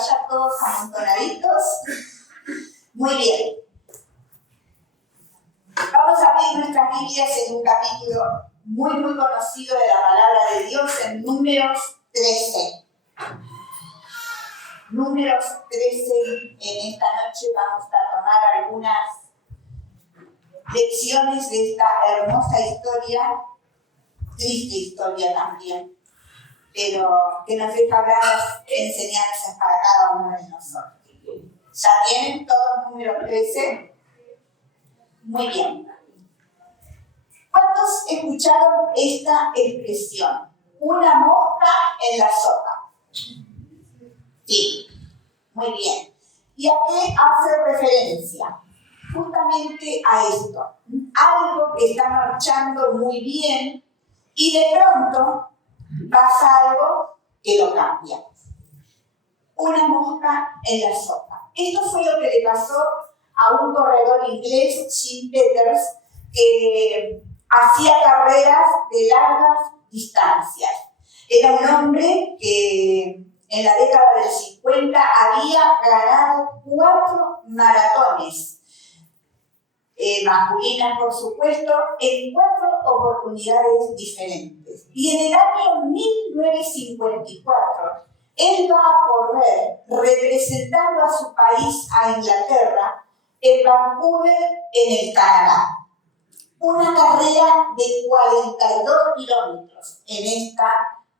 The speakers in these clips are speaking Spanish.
ya todos amontonaditos. Muy bien. Vamos a abrir nuestras Biblias en un capítulo muy conocido de la palabra de Dios, en Números 13. Números 13, en esta noche vamos a tomar algunas lecciones de esta hermosa historia, triste historia también, pero que nos deja grandes enseñanzas para cada uno de nosotros. ¿Ya tienen todos Números 13? Muy bien. ¿Cuántos escucharon esta expresión? Una mosca en la sopa. Sí, muy bien. ¿Y a qué hace referencia? Justamente a esto. Algo que está marchando muy bien y de pronto pasa algo que lo cambia. Una mosca en la sopa. Esto fue lo que le pasó a un corredor inglés, Jim Peters, que hacía carreras de largas distancias. Era un hombre que en la década del 50 había ganado 4 maratones, masculinas por supuesto, en 4 oportunidades diferentes. Y en el año 1954, él va a correr representando a su país, a Inglaterra, en Vancouver, en el Canadá. Una carrera de 42 kilómetros en esta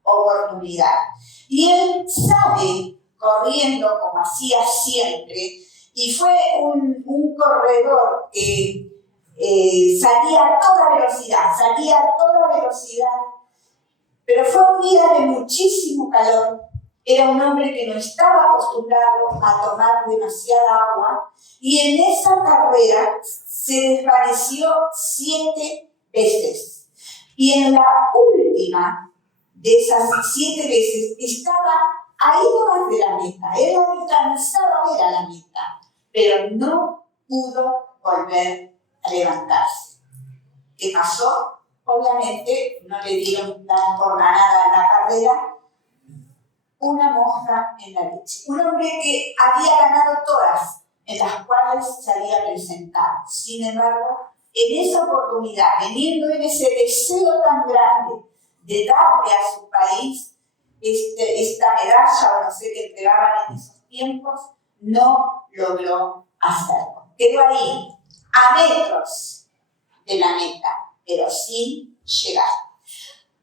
oportunidad. Y él sale corriendo como hacía siempre, y fue un corredor que salía a toda velocidad, pero fue un día de muchísimo calor. Era un hombre que no estaba acostumbrado a tomar demasiada agua, y en esa carrera se desvaneció 7 veces. Y en la última de esas 7 veces estaba ahí nomás de la meta. Él alcanzaba a ver a la meta, pero no pudo volver a levantarse. ¿Qué pasó? Obviamente no le dieron por ganada la carrera. Una mosca en la leche. Un hombre que había ganado todas, en las cuales se había presentado. Sin embargo, en esa oportunidad, teniendo en ese deseo tan grande de darle a su país esta medalla, o no sé qué entregaban en esos tiempos, no logró hacerlo. Quedó ahí, a metros de la meta, pero sin llegar.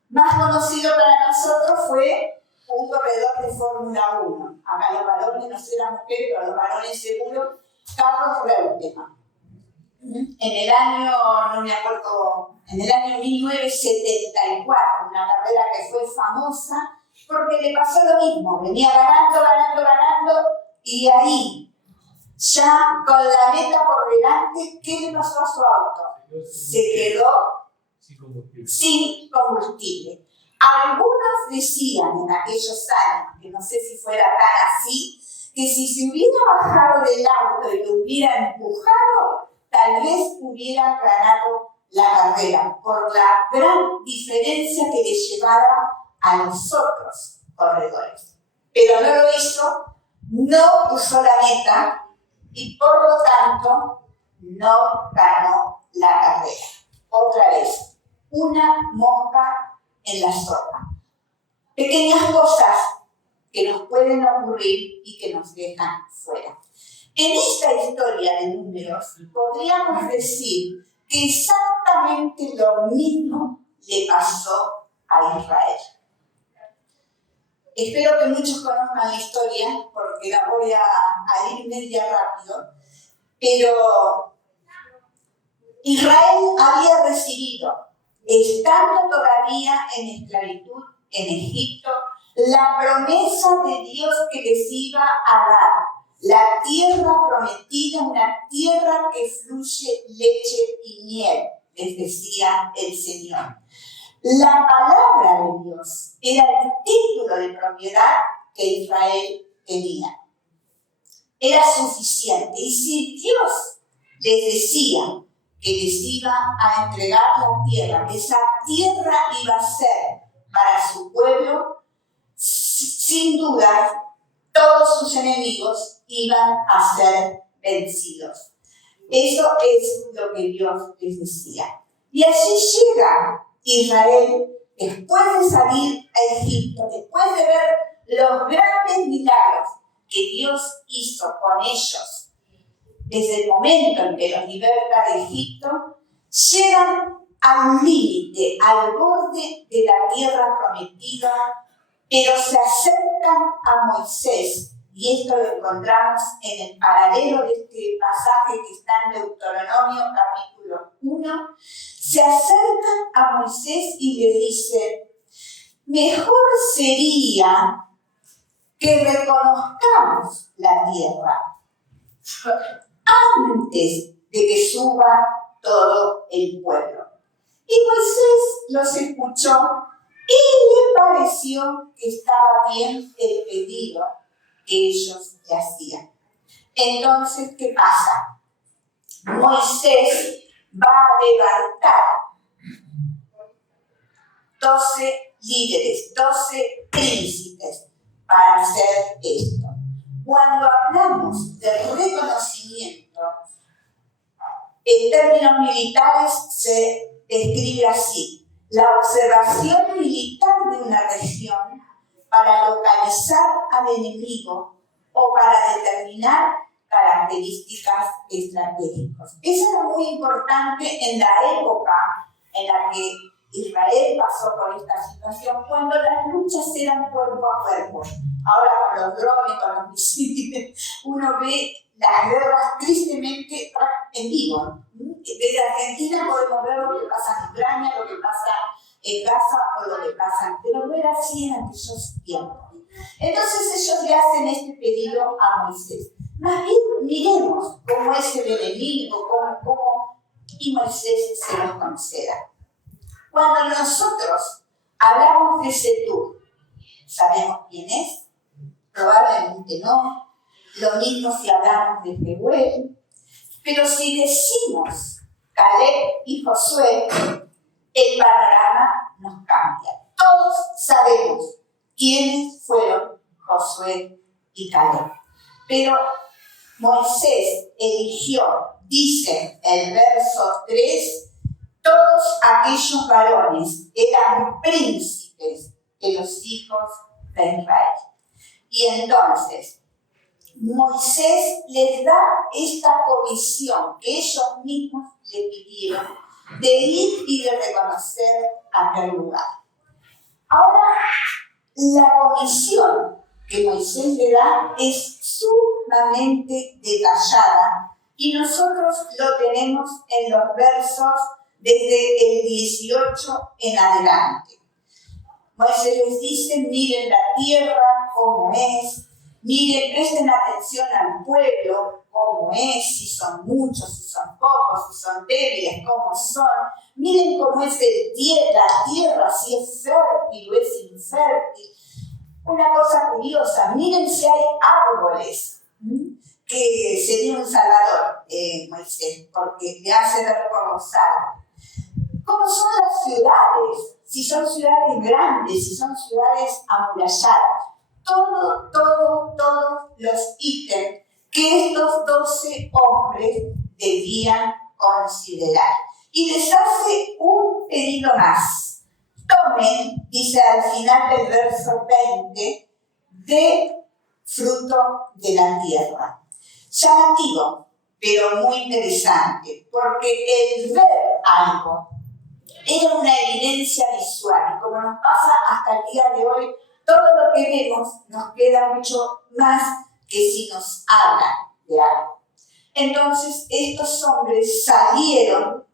Más conocido para nosotros fue un corredor de Fórmula 1. Acá los varones, no sé las mujeres, pero los varones seguro, Carlos Reutemann. En el año, no me acuerdo, en el año 1974, una carrera que fue famosa porque le pasó lo mismo. Venía ganando, y ahí, ya con la meta por delante, ¿qué le pasó a su auto? Se quedó sin combustible. Algunos decían en aquellos años, que no sé si fuera tan así, que si se hubiera bajado del auto y lo hubiera empujado, tal vez hubiera ganado la carrera, por la gran diferencia que le llevaba a los otros corredores. Pero no lo hizo, no usó la meta y por lo tanto no ganó la carrera. Otra vez, una mosca en la sopa. Pequeñas cosas que nos pueden ocurrir y que nos dejan fuera. En esta historia de Números podríamos decir que exactamente lo mismo le pasó a Israel. Espero que muchos conozcan la historia porque la voy a ir media rápido, pero Israel había recibido, estando todavía en esclavitud en Egipto, la promesa de Dios que les iba a dar, la tierra prometida, una tierra que fluye leche y miel, les decía el Señor. La palabra de Dios era el título de propiedad que Israel tenía. Era suficiente. Y si Dios les decía que les iba a entregar la tierra, que esa tierra iba a ser para su pueblo, sin duda, todos sus enemigos iban a ser vencidos. Eso es lo que Dios les decía. Y así llega Israel, después de salir a Egipto, después de ver los grandes milagros que Dios hizo con ellos, desde el momento en que los liberta de Egipto, llegan al límite, al borde de la tierra prometida, pero se acercan a Moisés. Y esto lo encontramos en el paralelo de este pasaje que está en Deuteronomio capítulo 1. Se acercan a Moisés y le dicen: mejor sería que reconozcamos la tierra antes de que suba todo el pueblo. Y Moisés los escuchó y le pareció que estaba bien el pedido que ellos le hacían. Entonces, ¿qué pasa? Moisés va a levantar 12 líderes, 12 príncipes para hacer esto. Cuando hablamos de reconocimiento, en términos militares se describe así: la observación militar de una región para localizar al enemigo o para determinar características estratégicas. Eso era muy importante en la época en la que Israel pasó por esta situación, cuando las luchas eran cuerpo a cuerpo. Ahora con los drones, con los misiles, uno ve las guerras tristemente en vivo. Desde Argentina podemos ver lo que pasa en Ucrania, lo que pasa en Gaza o lo que pasa, pero no era así en aquellos tiempos. Entonces ellos le hacen este pedido a Moisés: más bien miremos cómo es el enemigo, y Moisés se los conceda. Cuando nosotros hablamos de Setur, ¿sabemos quién es? Probablemente no. Lo mismo si hablamos de Jehuel. Pero si decimos Caleb y Josué, el panorama nos cambia. Todos sabemos quiénes fueron Josué y Caleb. Pero Moisés eligió, dice el verso 3, todos aquellos varones eran príncipes de los hijos de Israel. Y entonces Moisés les da esta comisión que ellos mismos le pidieron, de ir y de reconocer aquel lugar. Ahora, la comisión que Moisés le da es sumamente detallada y nosotros lo tenemos en los versos desde el 18 en adelante. Moisés les dice: miren la tierra cómo es, miren, presten atención al pueblo cómo es, si son muchos, si son pocos, si son débiles, cómo son. Miren cómo es la tierra, si es fértil o es infértil. Una cosa curiosa, miren si hay árboles, que sería un salvador, Moisés, porque le hace ver por los árboles. ¿Cómo son las ciudades? Si son ciudades grandes, si son ciudades amuralladas. Todos los ítems que estos 12 hombres debían considerar. Y les hace un pedido más. Tomen, dice al final del verso 20, de fruto de la tierra. Llamativo, pero muy interesante, porque el ver algo era una evidencia visual, y como nos pasa hasta el día de hoy, todo lo que vemos nos queda mucho más que si nos hablan de algo. Entonces, estos hombres salieron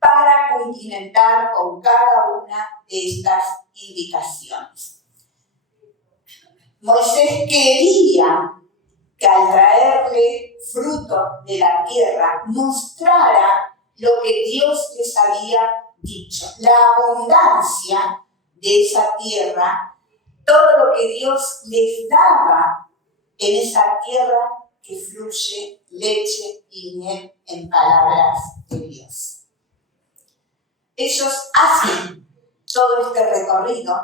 para cumplimentar con cada una de estas indicaciones. Moisés quería que al traerle fruto de la tierra mostrara lo que Dios les había dicho, la abundancia de esa tierra, todo lo que Dios les daba en esa tierra que fluye leche y miel, en palabras de Dios. Ellos hacen todo este recorrido,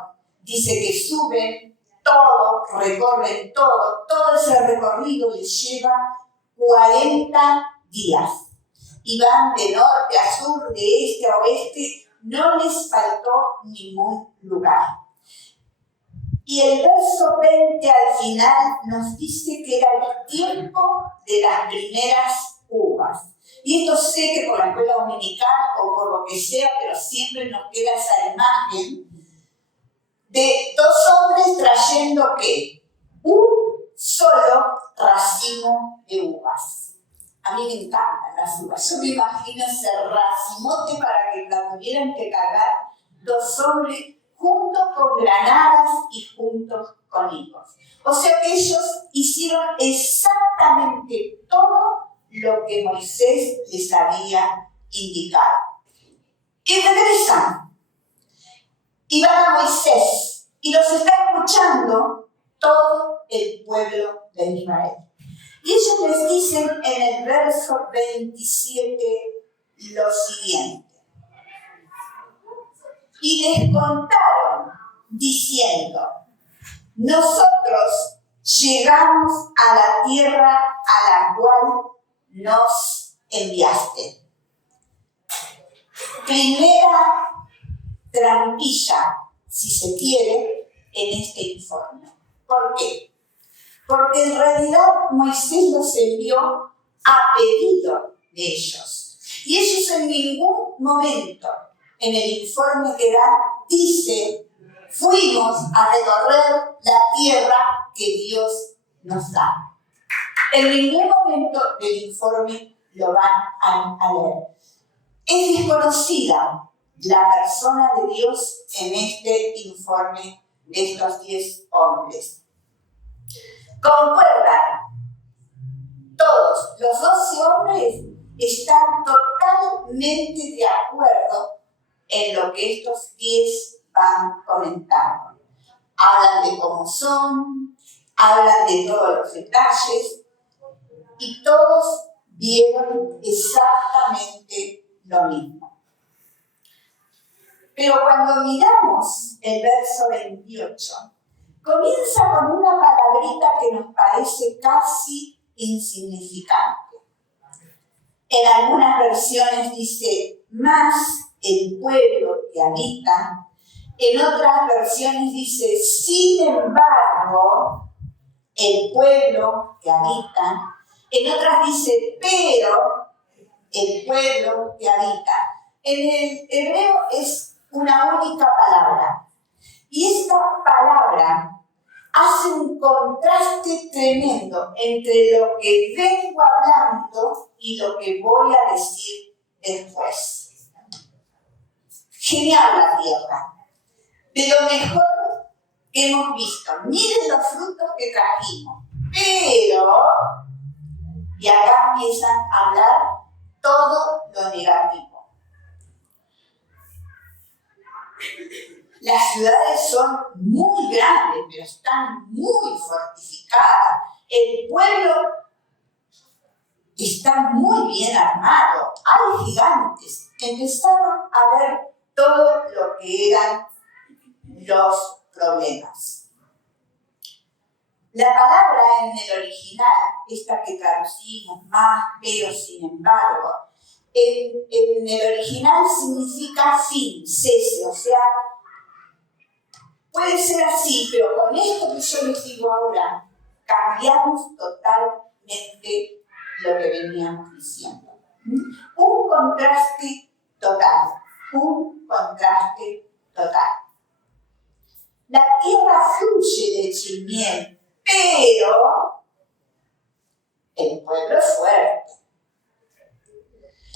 dice que suben todo, recorren todo ese recorrido les lleva 40 días. Y van de norte a sur, de este a oeste, no les faltó ningún lugar. Y el verso 20 al final nos dice que era el tiempo de las primeras uvas. Y esto sé que por la escuela dominical o por lo que sea, pero siempre nos queda esa imagen de dos hombres trayendo ¿qué? Un solo racimo de uvas. A mí me encantan las uvas. Yo me imagino ese racimote para que la tuvieran que cargar dos hombres juntos con granadas y juntos con higos. O sea que ellos hicieron exactamente todo lo que Moisés les había indicado. Y regresan. Y van a Moisés. Y los está escuchando todo el pueblo de Israel. Y ellos les dicen en el verso 27 lo siguiente. Y les contaron diciendo, nosotros llegamos a la tierra a la cual nos enviaste. Primera trampilla, si se quiere, en este informe. ¿Por qué? Porque en realidad Moisés los envió a pedido de ellos. Y ellos en ningún momento en el informe que dan dice fuimos a recorrer la tierra que Dios nos da. En ningún momento del informe lo van a leer. Es desconocida la persona de Dios en este informe de estos 10 hombres. Concuerdan, todos los 12 hombres están totalmente de acuerdo en lo que estos 10 van comentando. Hablan de cómo son, hablan de todos los detalles y todos vieron exactamente lo mismo. Pero cuando miramos el verso 28, comienza con una palabrita que nos parece casi insignificante. En algunas versiones dice, más el pueblo que habita. En otras versiones dice, sin embargo, el pueblo que habita. En otras dice, pero el pueblo que habita. En el hebreo es una única palabra. Y esta palabra hace un contraste tremendo entre lo que vengo hablando y lo que voy a decir después. Genial la tierra. De lo mejor que hemos visto. Miren los frutos que trajimos. Pero, y acá empiezan a hablar todo lo negativo. Las ciudades son muy grandes, pero están muy fortificadas. El pueblo está muy bien armado. Hay gigantes. Empezaron a ver todo lo que eran los problemas. La palabra en el original, esta que traducimos más, pero sin embargo, en el original significa fin, cese, o sea, puede ser así, pero con esto que yo les digo ahora, cambiamos totalmente lo que veníamos diciendo. Un contraste total, un contraste total. La tierra fluye leche y miel, pero el pueblo es fuerte.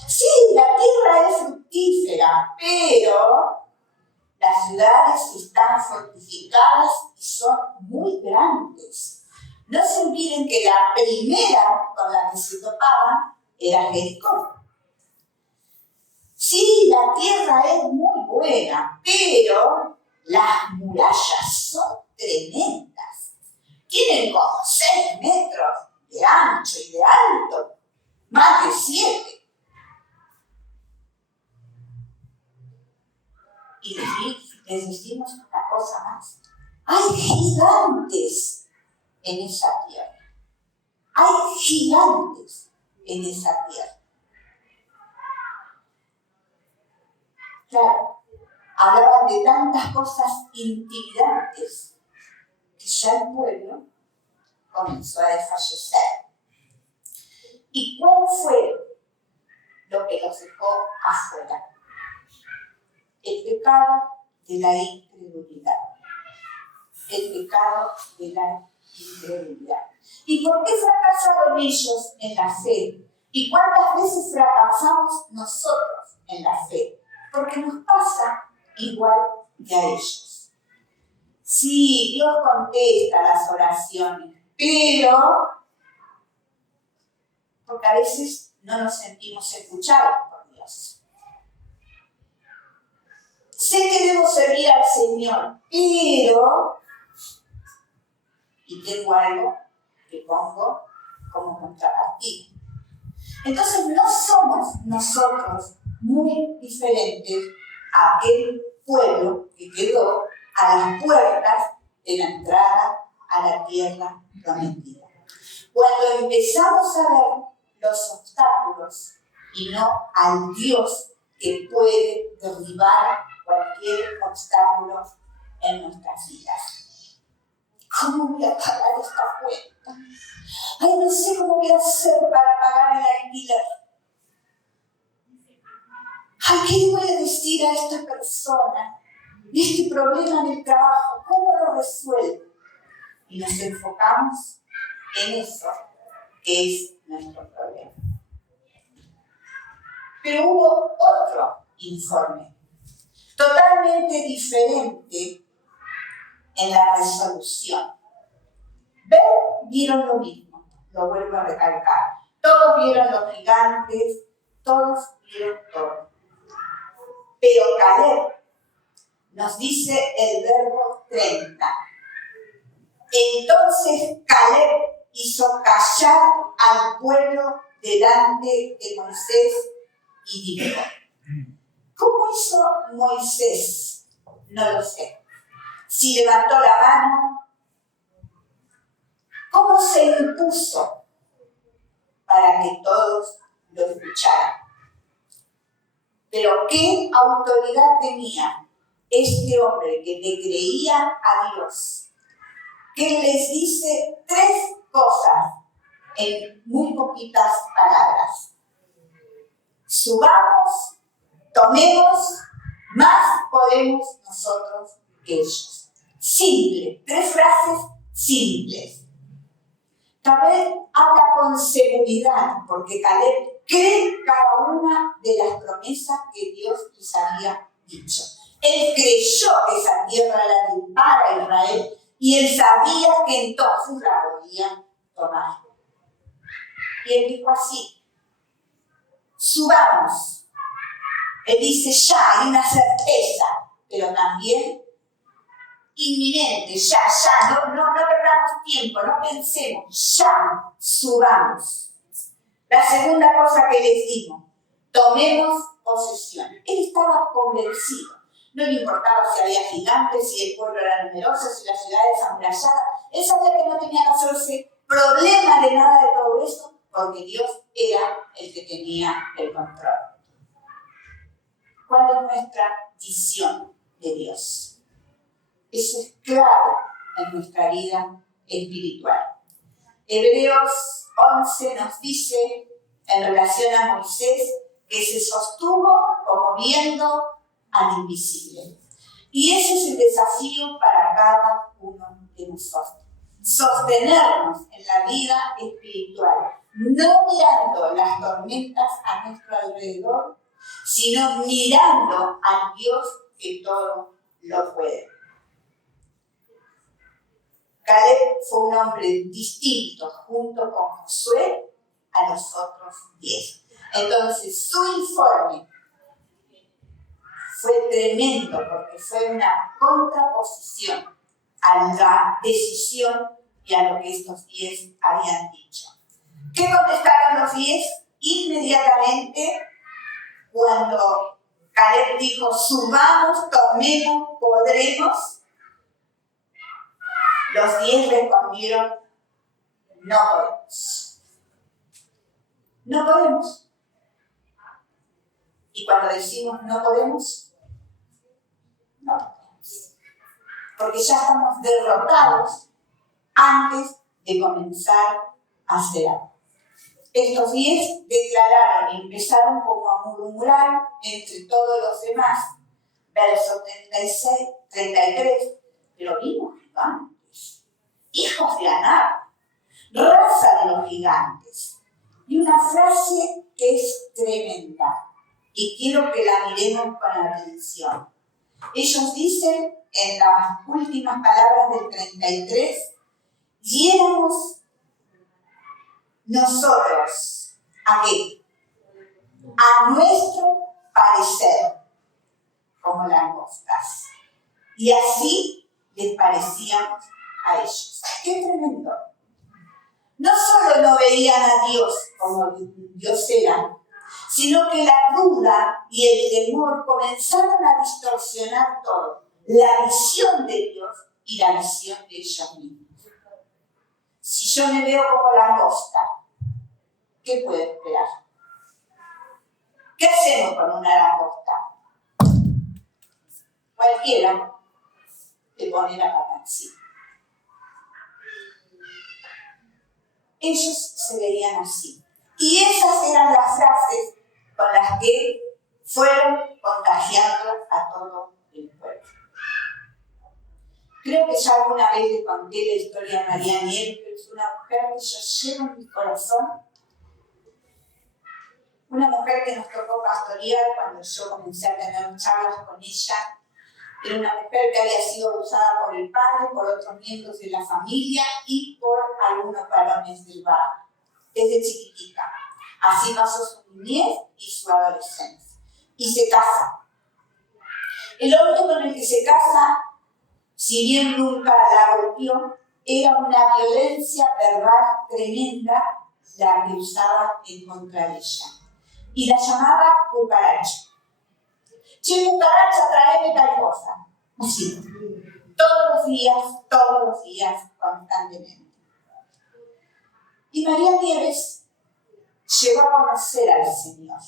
Sí, la tierra es fructífera, pero las ciudades están fortificadas y son muy grandes. No se olviden que la primera con la que se topaban era Jericó. Sí, la tierra es muy buena, pero las murallas son tremendas. Tienen como 6 metros de ancho y de alto, más de 7. Y les decimos una cosa más. Hay gigantes en esa tierra. Hay gigantes en esa tierra. Claro, hablaban de tantas cosas intimidantes que ya el pueblo comenzó a desfallecer. ¿Y cuál fue lo que los dejó afuera? El pecado de la incredulidad. El pecado de la incredulidad. ¿Y por qué fracasaron ellos en la fe? ¿Y cuántas veces fracasamos nosotros en la fe? Porque nos pasa igual que a ellos. Sí, Dios contesta las oraciones, pero porque a veces no nos sentimos escuchados por Dios. Sé que debo servir al Señor, pero, y tengo algo que pongo como contrapartida. Entonces no somos nosotros muy diferentes a aquel pueblo que quedó a las puertas de la entrada a la tierra prometida. Cuando empezamos a ver los obstáculos y no al Dios que puede derribar cualquier obstáculo en nuestras vidas. ¿Cómo voy a pagar esta cuenta? Ay, no sé cómo voy a hacer para pagar el alquiler. Ay, ¿qué le voy a decir a esta persona? Este problema en el trabajo, ¿cómo lo resuelvo? Y nos enfocamos en eso que es nuestro problema. Pero hubo otro informe, totalmente diferente en la resolución. Vieron lo mismo, lo vuelvo a recalcar. Todos vieron los gigantes, todos vieron todo. Pero Caleb nos dice el verbo 30. Entonces Caleb hizo callar al pueblo delante de Moisés y dijo: ¿cómo hizo Moisés? No lo sé. Si levantó la mano, ¿cómo se impuso para que todos lo escucharan? Pero ¿qué autoridad tenía este hombre que le creía a Dios? Que les dice 3 cosas en muy poquitas palabras. Subamos, tomemos, más podemos nosotros que ellos. Simple, 3 frases simples. Caleb habla con seguridad, porque Caleb cree cada una de las promesas que Dios les había dicho. Él creyó que esa tierra era para Israel y él sabía que entonces la podían tomar. Y él dijo así: subamos. Él dice ya, hay una certeza, pero también inminente, ya, no perdamos tiempo, no pensemos, ya, subamos. La segunda cosa que les digo: tomemos posesión. Él estaba convencido. No le importaba si había gigantes, si el pueblo era numeroso, si las ciudades amuralladas. Él sabía que no tenía que hacerse problema de nada de todo eso, porque Dios era el que tenía el control. ¿Cuál es nuestra visión de Dios? Eso es clave en nuestra vida espiritual. Hebreos 11 nos dice, en relación a Moisés, que se sostuvo como viendo al invisible. Y ese es el desafío para cada uno de nosotros. Sostenernos en la vida espiritual, no mirando las tormentas a nuestro alrededor, sino mirando al Dios que todo lo puede. Caleb fue un hombre distinto junto con Josué a los otros 10. Entonces su informe fue tremendo porque fue una contraposición a la decisión y a lo que estos 10 habían dicho. ¿Qué contestaron los 10? Inmediatamente, cuando Caleb dijo: subamos, tomemos, podremos, Los 10 respondieron, no podemos. No podemos. Y cuando decimos no podemos, no podemos. Porque ya estamos derrotados antes de comenzar a hacer algo. Estos 10 declararon y empezaron como a murmurar entre todos los demás. Verso 36, 33. Pero vimos gigantes, hijos de Aná, raza de los gigantes. Y una frase que es tremenda. Y quiero que la miremos con atención. Ellos dicen en las últimas palabras del 33, y éramos nosotros, ¿a qué? A nuestro parecer, como langostas. Y así les parecíamos a ellos. ¡Qué tremendo! No solo no veían a Dios como Dios era, sino que la duda y el temor comenzaron a distorsionar todo. La visión de Dios y la visión de ellos mismos. Si yo me veo como langosta, ¿qué puedo esperar? ¿Qué hacemos con una langosta? Cualquiera te pone la pata encima. Ellos se veían así. Y esas eran las frases con las que fueron contagiando a todo el pueblo. Creo que ya alguna vez les conté la historia de María Nieves, que es una mujer que yo llevo en mi corazón. Una mujer que nos tocó pastorear cuando yo comencé a tener charlas con ella. Era una mujer que había sido abusada por el padre, por otros miembros de la familia y por algunos varones del barrio, desde chiquitita. Así pasó su niñez y su adolescencia. Y se casa. El hombre con el que se casa, si bien nunca la golpeó, era una violencia verbal tremenda la que usaba en contra de ella. Y la llamaba cucaracha. Che, cucaracha, tráeme tal cosa. Así. Todos los días, constantemente. Y María Nieves llegó a conocer al Señor.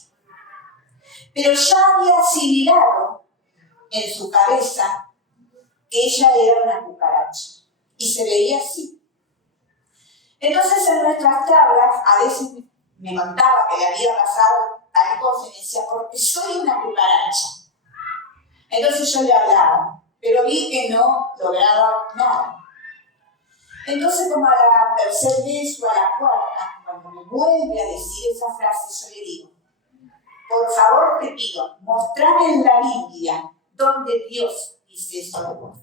Pero ya había asimilado en su cabeza que ella era una cucaracha. Y se veía así. Entonces en nuestras charlas, a veces me contaba que le había pasado tal cosa y me decía, porque soy una cucaracha. Entonces yo le hablaba, pero vi que no lograba nada. Entonces como a la tercera vez o a la cuarta, cuando me vuelve a decir esa frase, yo le digo, por favor te pido, mostrame en la Biblia donde Dios dice eso.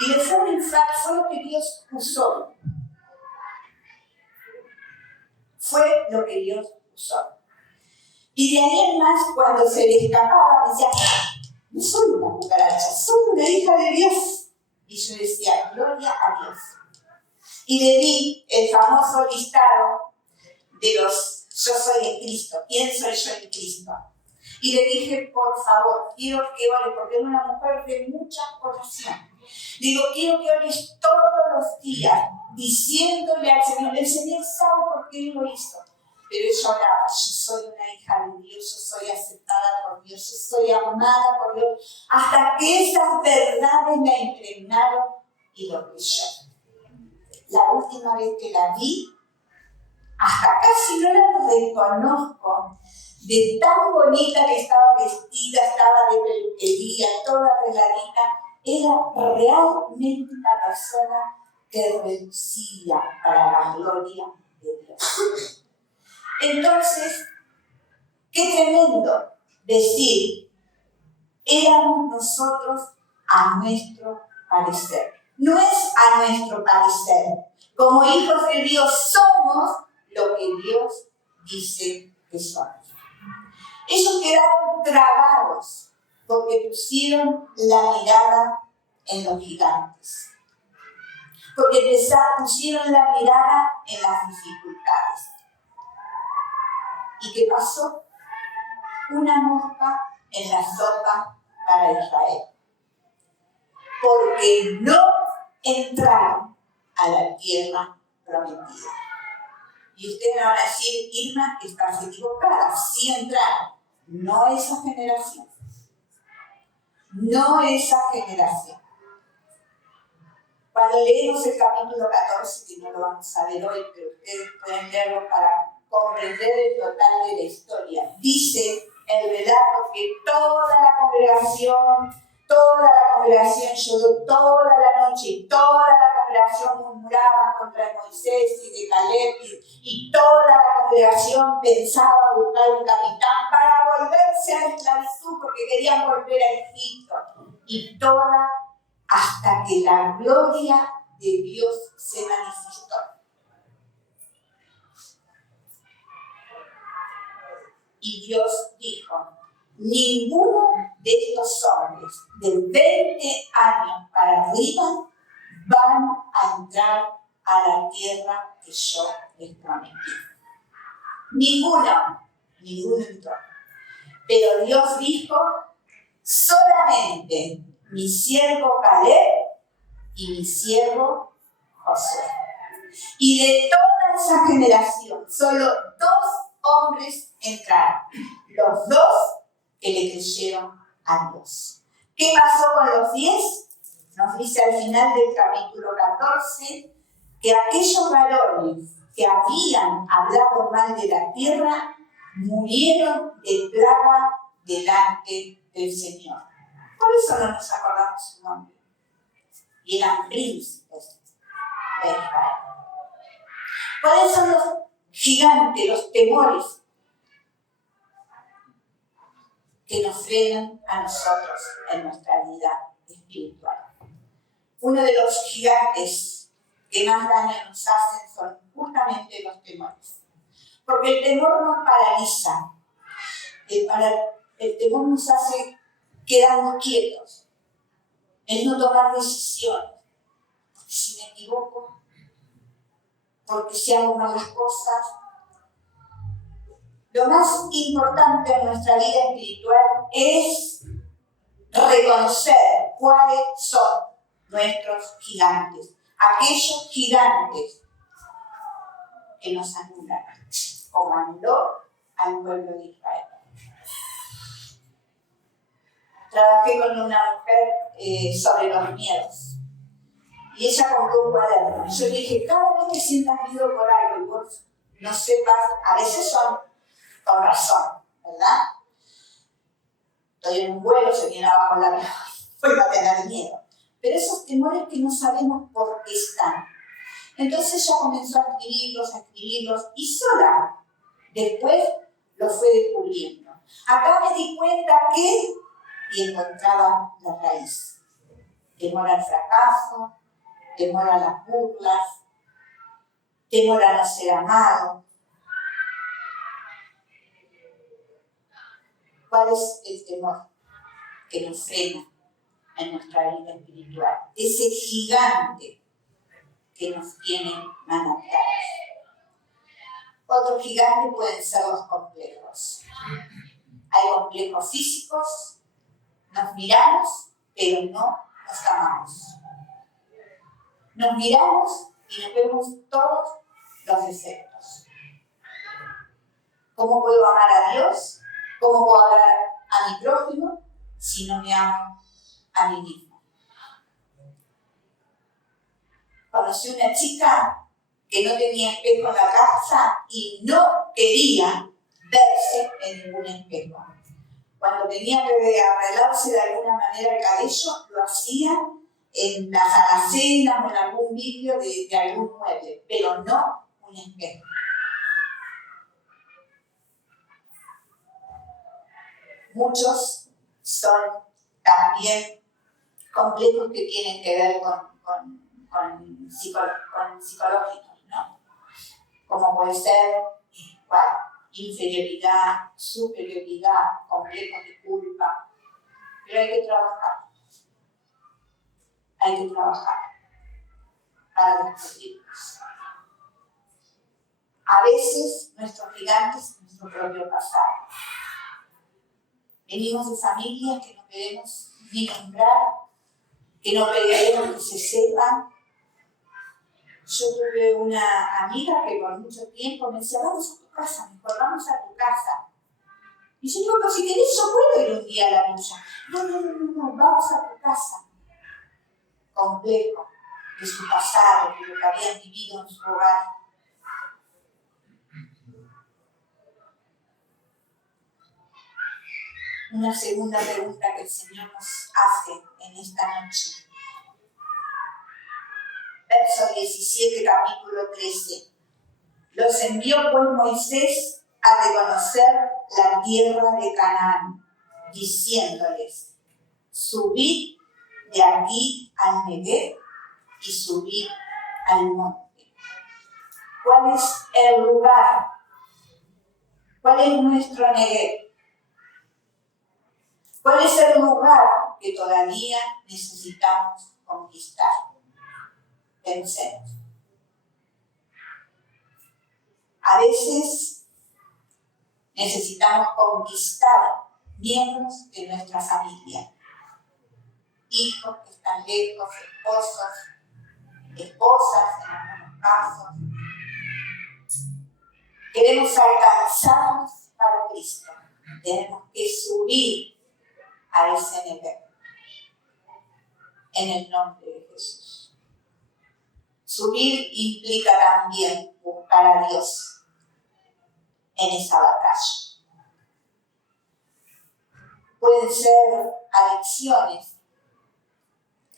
Y de forma infalible fue lo que Dios usó. Fue lo que Dios usó. Y de ahí en más, cuando se le escapaba, me decía, no soy una cucaracha, soy una hija de Dios. Y yo decía, gloria a Dios. Y le di el famoso listado de los yo soy en Cristo. ¿Quién soy yo en Cristo? Y le dije, por favor, quiero que ores, porque era una mujer de mucha oración. Digo, quiero que ores todos los días, diciéndole al Señor, el Señor sabe por qué lo hizo. Pero ella oraba, yo soy una hija de Dios, yo soy aceptada por Dios, yo soy amada por Dios, hasta que esas verdades la impregnaron y lo creyó. La última vez que la vi, hasta casi no la reconozco, de tan bonita que estaba vestida, estaba de peluquería, toda arregladita, era realmente una persona que relucía para la gloria de Dios. Entonces, qué tremendo decir, éramos nosotros a nuestro parecer. No es a nuestro parecer. Como hijos de Dios somos lo que Dios dice que somos. Ellos quedaron trabados porque pusieron la mirada en los gigantes. Porque pusieron la mirada en las dificultades. ¿Y qué pasó? Una mosca en la sopa para Israel. Porque no entraron a la tierra prometida. Y ustedes me van a decir, Irma, estás equivocada, sí entraron. No esa generación. No esa generación. Cuando leemos el capítulo 14, que no lo vamos a ver hoy, pero ustedes pueden leerlo para comprender el total de la historia, dice el relato que toda la congregación lloró toda la noche y toda la congregación murmuraba contra Moisés y de Caleb y toda la congregación pensaba buscar un capitán para volverse a la esclavitud porque querían volver a Egipto. Y toda hasta que la gloria de Dios se manifestó. Y Dios dijo, ninguno de estos hombres de 20 años para arriba van a entrar a la tierra que yo les prometí. Ninguno entró. Pero Dios dijo, solamente mi siervo Caleb y mi siervo Josué. Y de toda esa generación, solo 2 hombres entraron. Los 2 que le creyeron a Dios. ¿Qué pasó con los 10? Nos dice al final del capítulo 14 que aquellos varones que habían hablado mal de la tierra murieron de plaga delante del Señor. Por eso no nos acordamos su nombre. Y eran príncipes de Israel. ¿Cuáles son los gigantes, los temores que nos frenan a nosotros en nuestra vida espiritual? Uno de los gigantes que más daño nos hacen son justamente los temores. Porque el temor nos paraliza. El temor nos hace quedarnos quietos, el no tomar decisiones. Porque si me equivoco, porque si hago mal las cosas. Lo más importante en nuestra vida espiritual es reconocer cuáles son nuestros gigantes. Aquellos gigantes que nos anulan, como anuló al pueblo de Israel. Trabajé con una mujer sobre los miedos. Y ella compró un cuaderno. Yo le dije, cada vez que sientas miedo por algo y vos no sepas, a veces son con razón, ¿verdad? Estoy en un vuelo, se viene abajo la mano, voy a tener miedo. Pero esos temores que no sabemos por qué están. Entonces ella comenzó a escribirlos y sola después los fue descubriendo. Acá me di cuenta que, y encontraba la raíz. Temor al fracaso, temor a las burlas, temor a no ser amado. ¿Cuál es el temor que nos frena en nuestra vida espiritual? Ese gigante que nos tiene manoteados. Otro gigante pueden ser los complejos. Hay complejos físicos, nos miramos, pero no nos amamos. Nos miramos y nos vemos todos los defectos. ¿Cómo puedo amar a Dios? ¿Cómo puedo amar a mi prójimo si no me amo a mí mismo? Conocí una chica que no tenía espejo en la casa y no quería verse en ningún espejo. Cuando tenía que arreglarse de alguna manera el cabello, lo hacía en las alacenas o en algún vidrio de algún mueble, pero no un espejo. Muchos son también complejos que tienen que ver con psicológicos, ¿no? Como puede ser inferioridad, superioridad, complejos de culpa. Pero hay que trabajar. Hay que trabajar para descubrirlos. A veces nuestros gigantes es nuestro propio pasado. Venimos de familias que no queremos ni nombrar, que no queremos que se sepan, Yo tuve una amiga que por mucho tiempo me decía, vamos a tu casa, mejor vamos a tu casa. Y yo digo, pero si querés yo puedo ir un día a la tuya. No, vamos a tu casa. Complejo de su pasado, de lo que habían vivido en su hogar. Una segunda pregunta que el Señor nos hace en esta noche. Verso 17, capítulo 13. Los envió pues Moisés a reconocer la tierra de Canaán, diciéndoles, subid de aquí al Negev y subid al monte. ¿Cuál es el lugar? ¿Cuál es nuestro Negev? ¿Cuál es el lugar que todavía necesitamos conquistar? Pensemos. A veces necesitamos conquistar miembros de nuestra familia. Hijos que están lejos, esposos, esposas en algunos casos. Queremos alcanzarnos para Cristo. Tenemos que subir a ese nivel. En el nombre de Jesús. Subir implica también buscar a Dios en esa batalla. Pueden ser adicciones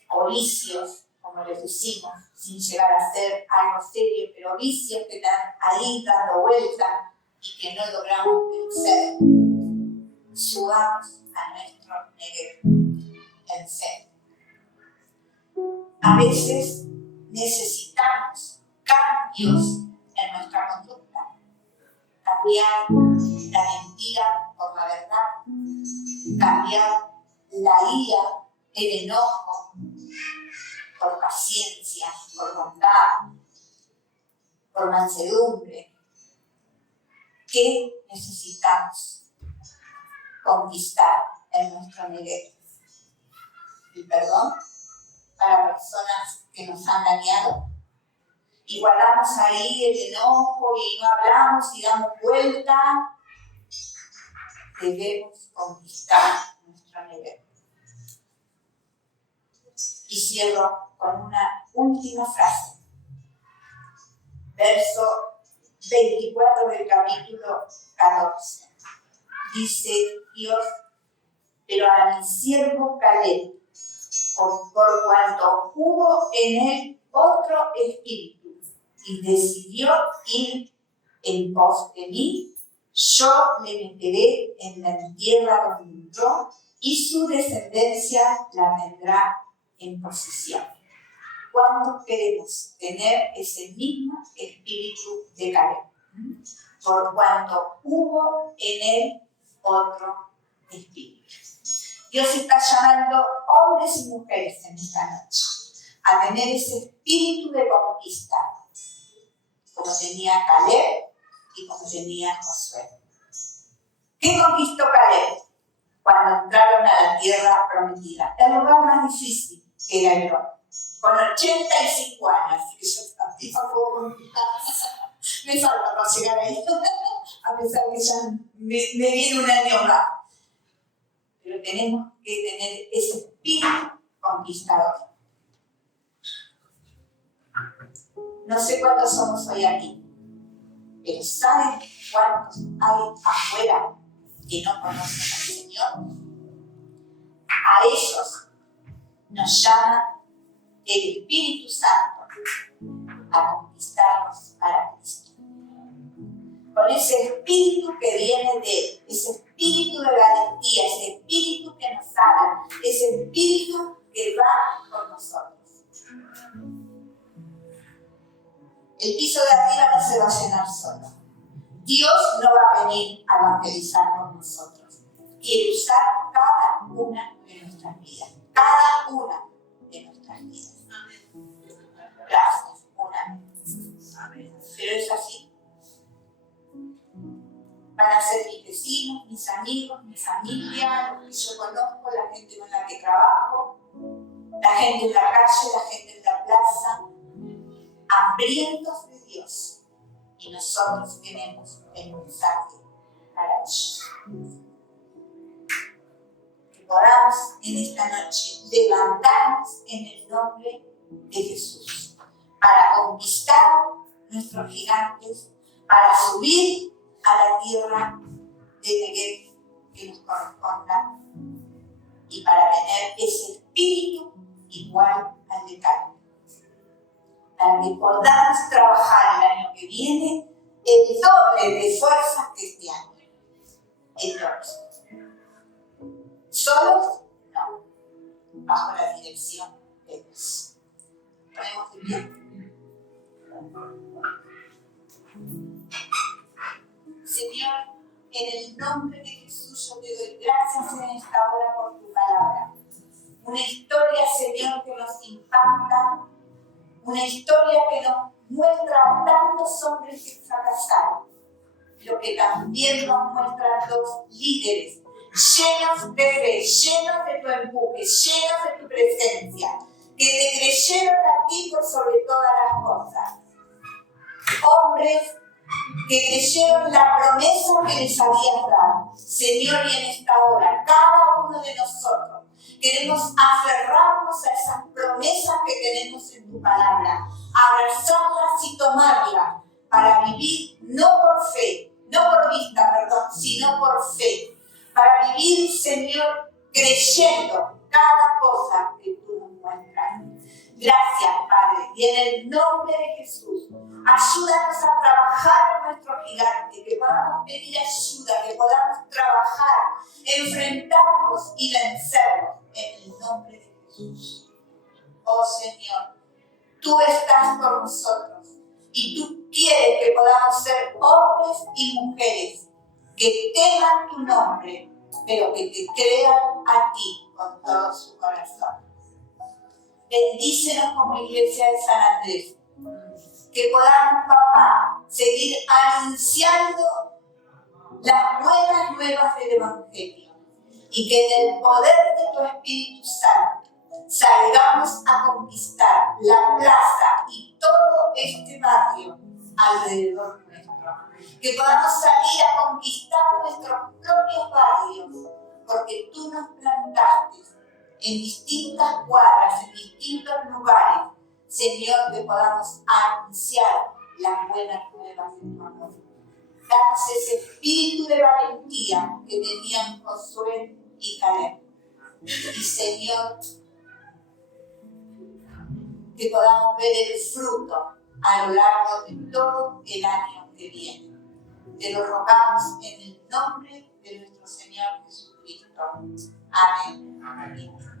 o vicios, como les decimos, sin llegar a ser algo serio, pero vicios que están ahí dando vuelta y que no logramos vencer. Subamos a nuestro Negev en serio. A veces necesitamos cambios en nuestra conducta. Cambiar la mentira por la verdad. Cambiar la ira, el enojo, por paciencia, por bondad, por mansedumbre. ¿Qué necesitamos conquistar en nuestro Negev? El perdón para personas que nos han dañado. Igualamos ahí el enojo y no hablamos y damos vuelta. Debemos conquistar nuestro Negev. Y cierro con una última frase. Verso 24 del capítulo 14. Dice Dios, pero a mi siervo Caleb, por cuanto hubo en él otro espíritu y decidió ir en pos de mí, yo le meteré en la tierra donde entró y su descendencia la tendrá en posesión. ¿Cuántos queremos tener ese mismo espíritu de Caleb? Por cuanto hubo en él otro espíritu. Dios está llamando hombres y mujeres en esta noche a tener ese espíritu de conquista, como tenía Caleb y como tenía Josué. ¿Qué conquistó Caleb cuando entraron a la tierra prometida? El lugar más difícil, que era Hebrón, con 85 años, así que yo tampoco puedo conquistar. Me falta para llegar ahí, a pesar que ya me viene un año más. Pero tenemos que tener ese espíritu conquistador. No sé cuántos somos hoy aquí, pero ¿saben cuántos hay afuera que no conocen al Señor? A ellos nos llama el Espíritu Santo a conquistarnos para Cristo. Con ese espíritu que viene de Él, ese espíritu de valentía, ese espíritu que nos habla, ese espíritu que va con nosotros. El piso de arriba no se va a llenar solo. Dios no va a venir a evangelizar con nosotros. Quiere usar cada una de nuestras vidas. Cada una de nuestras vidas. Gracias, una vez. Pero es así. Van a ser mis vecinos, mis amigos, mi familia, los que yo conozco, la gente con la que trabajo, la gente en la calle, la gente en la plaza. hambrientos de Dios. Y nosotros tenemos el mensaje para ellos. Que podamos en esta noche levantarnos en el nombre de Jesús para conquistar nuestros gigantes, para subir a la tierra de Negev que nos corresponda y para tener ese espíritu igual al de Caleb, para que podamos trabajar el año que viene el doble de fuerzas que este año. El doble. ¿Solos? No. Bajo la dirección de Dios. Ponemos de pie. Señor, en el nombre de Jesús yo te doy gracias en esta hora por tu palabra. Una historia, Señor, que nos impacta, una historia que nos muestra a tantos hombres que fracasaron, pero que también nos muestra a los líderes llenos de fe, llenos de tu empuje, llenos de tu presencia, que te creyeron a ti por sobre todas las cosas. Hombres que creyeron la promesa que les habías dado. Señor, y en esta hora, cada uno de nosotros queremos aferrarnos a esas promesas que tenemos en tu palabra, abrazarlas y tomarlas para vivir no por fe, no por vista, perdón, sino por fe. Para vivir, Señor, creyendo cada cosa que tú nos muestras. Gracias, Padre, y en el nombre de Jesús, ayúdanos a trabajar en nuestro gigante, que podamos pedir ayuda, que podamos trabajar, enfrentarnos y vencernos en el nombre de Jesús. Oh Señor, tú estás con nosotros y tú quieres que podamos ser hombres y mujeres que teman tu nombre, pero que te crean a ti con todo su corazón. Bendícenos como iglesia de San Andrés, que podamos, papá, seguir anunciando las buenas nuevas del Evangelio y que en el poder de tu Espíritu Santo salgamos a conquistar la plaza y todo este barrio alrededor nuestro. Que podamos salir a conquistar nuestros propios barrios, porque tú nos plantaste en distintas cuadras, en distintos lugares, Señor, que podamos anunciar las buenas nuevas de tu amor. Danos ese espíritu de valentía que tenían Josué y Caleb. Y Señor, que podamos ver el fruto a lo largo de todo el año que viene. Te lo rogamos en el nombre de nuestro Señor Jesucristo. Amén. Amén.